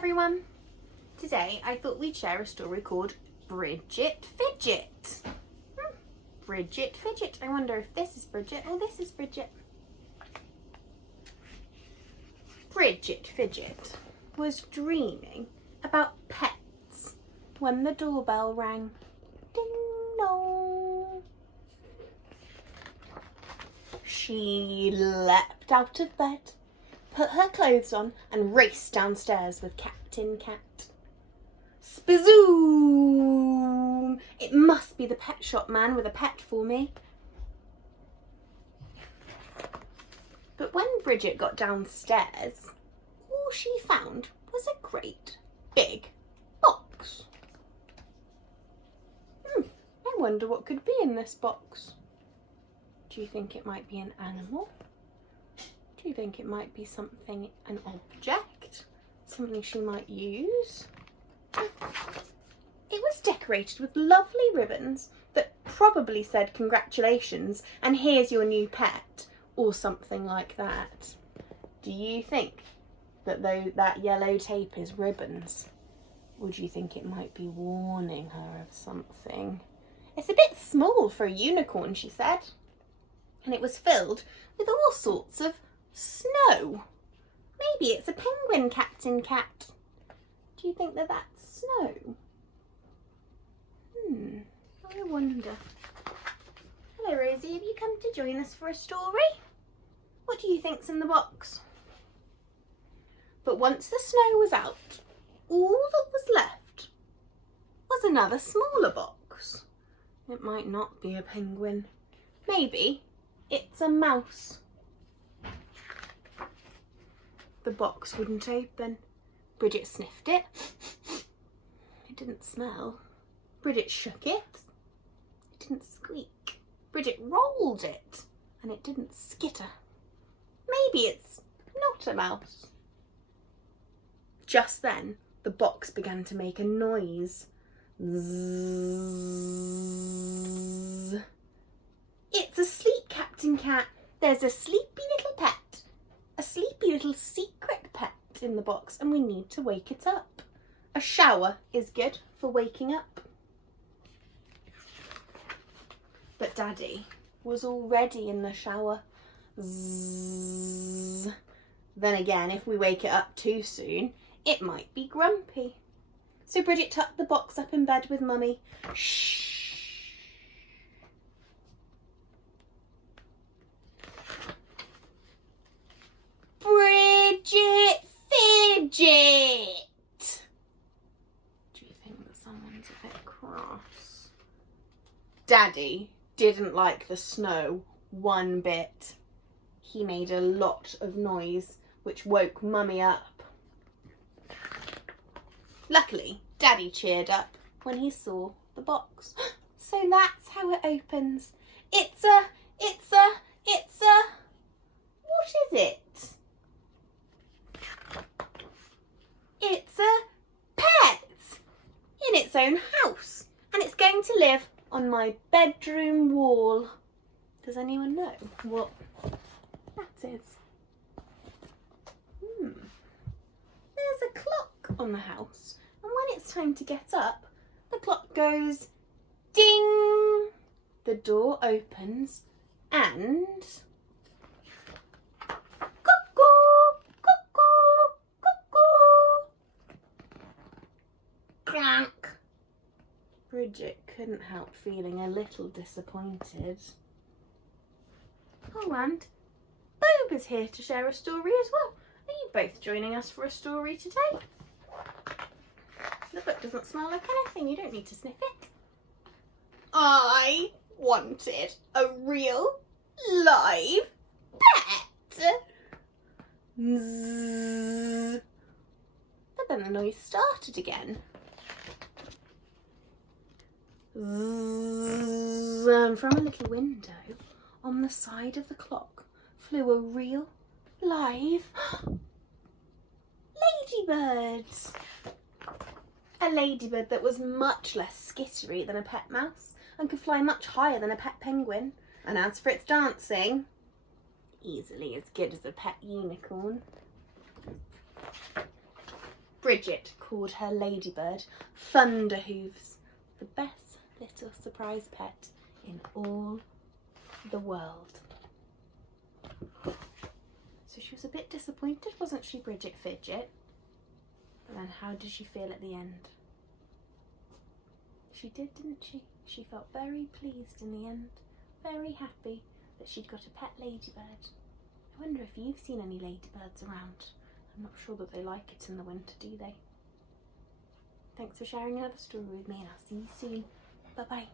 everyone! Today I thought we'd share a story called Bridget Fidget. Bridget Fidget. I wonder if this is Bridget or this is Bridget. Bridget Fidget was dreaming about pets when the doorbell rang. Ding dong! She leapt out of bed, put her clothes on and raced downstairs with Captain Cat. Spazoom! It must be the pet shop man with a pet for me. But when Bridget got downstairs, all she found was a great big box. I wonder what could be in this box. Do you think it might be an animal? Do you think it might be something, an object? Something she might use? It was decorated with lovely ribbons that probably said congratulations and here's your new pet, or something like that. Do you think that that yellow tape is ribbons? Or do you think it might be warning her of something? It's a bit small for a unicorn, she said. And it was filled with all sorts of snow. Maybe it's a penguin, Captain Cat. Do you think that that's snow? I wonder. Hello, Rosie. Have you come to join us for a story? What do you think's in the box? But once the snow was out, all that was left was another smaller box. It might not be a penguin. Maybe it's a mouse. The box wouldn't open. Bridget sniffed it. It didn't smell. Bridget shook it. It didn't squeak. Bridget rolled it and it didn't skitter. Maybe it's not a mouse. Just then, the box began to make a noise. Zzz. It's asleep, Captain Cat. There's a sleepy little pet. A sleepy little secret pet in the box and we need to wake it up. A shower is good for waking up. But Daddy was already in the shower. Zzz. Then again, if we wake it up too soon, it might be grumpy. So Bridget tucked the box up in bed with Mummy. Shh. Bridget Fidget! Do you think that someone's a bit cross? Daddy didn't like the snow one bit. He made a lot of noise, which woke Mummy up. Luckily, Daddy cheered up when he saw the box. So that's how it opens. It's a, what is it? It's a pet in its own house and it's going to live on my bedroom wall. Does anyone know what that is? There's a clock on the house and when it's time to get up, the clock goes ding. The door opens and clank. Bridget couldn't help feeling a little disappointed. Oh, and Bob is here to share a story as well. Are you both joining us for a story today? The book doesn't smell like anything. You don't need to sniff it. I wanted a real live pet. Zzz. But then the noise started again. Zzz. And from a little window on the side of the clock flew a real live ladybird. A ladybird that was much less skittery than a pet mouse and could fly much higher than a pet penguin. And as for its dancing, easily as good as a pet unicorn. Bridget called her ladybird Thunderhooves, the best little surprise pet in all the world. So she was a bit disappointed, wasn't she, Bridget Fidget? But then how did she feel at the end? She did, didn't she? She felt very pleased in the end, very happy that she'd got a pet ladybird. I wonder if you've seen any ladybirds around. I'm not sure that they like it in the winter, do they? Thanks for sharing another story with me, and I'll see you soon. Bye-bye.